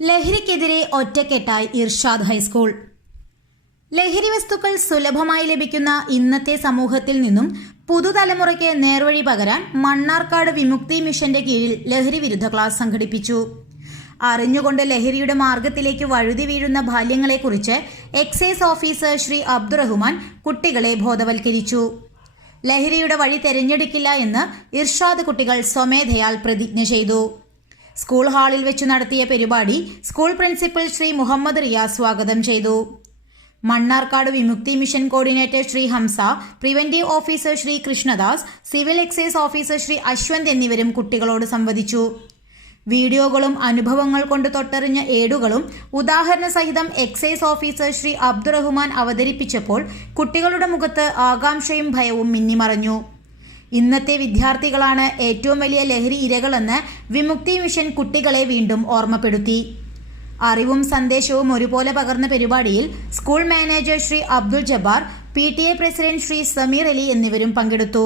ലഹരിക്കെതിരെ ഒറ്റക്കെട്ടായി ഇർഷാദ് ഹൈസ്കൂൾ. ലഹരി വസ്തുക്കൾ സുലഭമായി ലഭിക്കുന്ന ഇന്നത്തെ സമൂഹത്തിൽ നിന്നും പുതുതലമുറയ്ക്ക് നേർവഴി പകരാൻ മണ്ണാർക്കാട് വിമുക്തി മിഷന്റെ കീഴിൽ ലഹരി വിരുദ്ധ ക്ലാസ് സംഘടിപ്പിച്ചു. അറിഞ്ഞുകൊണ്ട് ലഹരിയുടെ മാർഗത്തിലേക്ക് വഴുതി വീഴുന്ന ബാല്യങ്ങളെക്കുറിച്ച് എക്സൈസ് ഓഫീസർ ശ്രീ അബ്ദുറഹ്മാൻ കുട്ടികളെ ബോധവൽക്കരിച്ചു. ലഹരിയുടെ വഴി തെരഞ്ഞെടുക്കില്ല എന്ന് ഇർഷാദ് കുട്ടികൾ സ്വമേധയാൽ പ്രതിജ്ഞ ചെയ്തു. സ്കൂൾ ഹാളിൽ വെച്ച് നടത്തിയ പരിപാടി സ്കൂൾ പ്രിൻസിപ്പൽ ശ്രീ മുഹമ്മദ് റിയാസ് സ്വാഗതം ചെയ്തു. Mannarkkad Vimukthi mission coordinator Shri Hamsa preventive officer Shri Krishnadas civil excise officer Shri Ashwanth എന്നിവരും കുട്ടികളോട് സംവദിച്ചു. വീഡിയോകളും അനുഭവങ്ങൾ കൊണ്ട് തൊട്ടറിഞ്ഞ ഏടുകളും ഉദാഹരണ സഹിതം എക്സൈസ് ഓഫീസർ ശ്രീ അബ്ദുറഹ്മാൻ അവതരിപ്പിച്ചപ്പോൾ കുട്ടികളുടെ മുഖത്ത് ആകാംക്ഷയും ഭയവും മിന്നിമറഞ്ഞു. ഇന്നത്തെ വിദ്യാർത്ഥികളാണ് ഏറ്റവും വലിയ ലഹരി ഇരകളെന്ന് വിമുക്തി മിഷൻ കുട്ടികളെ വീണ്ടും ഓർമ്മപ്പെടുത്തി. അറിവും സന്ദേശവും ഒരുപോലെ പകർന്ന പരിപാടിയിൽ school manager Shri Abdul Jabbar P president Shri Sameer Ali എന്നിവരും പങ്കെടുത്തു.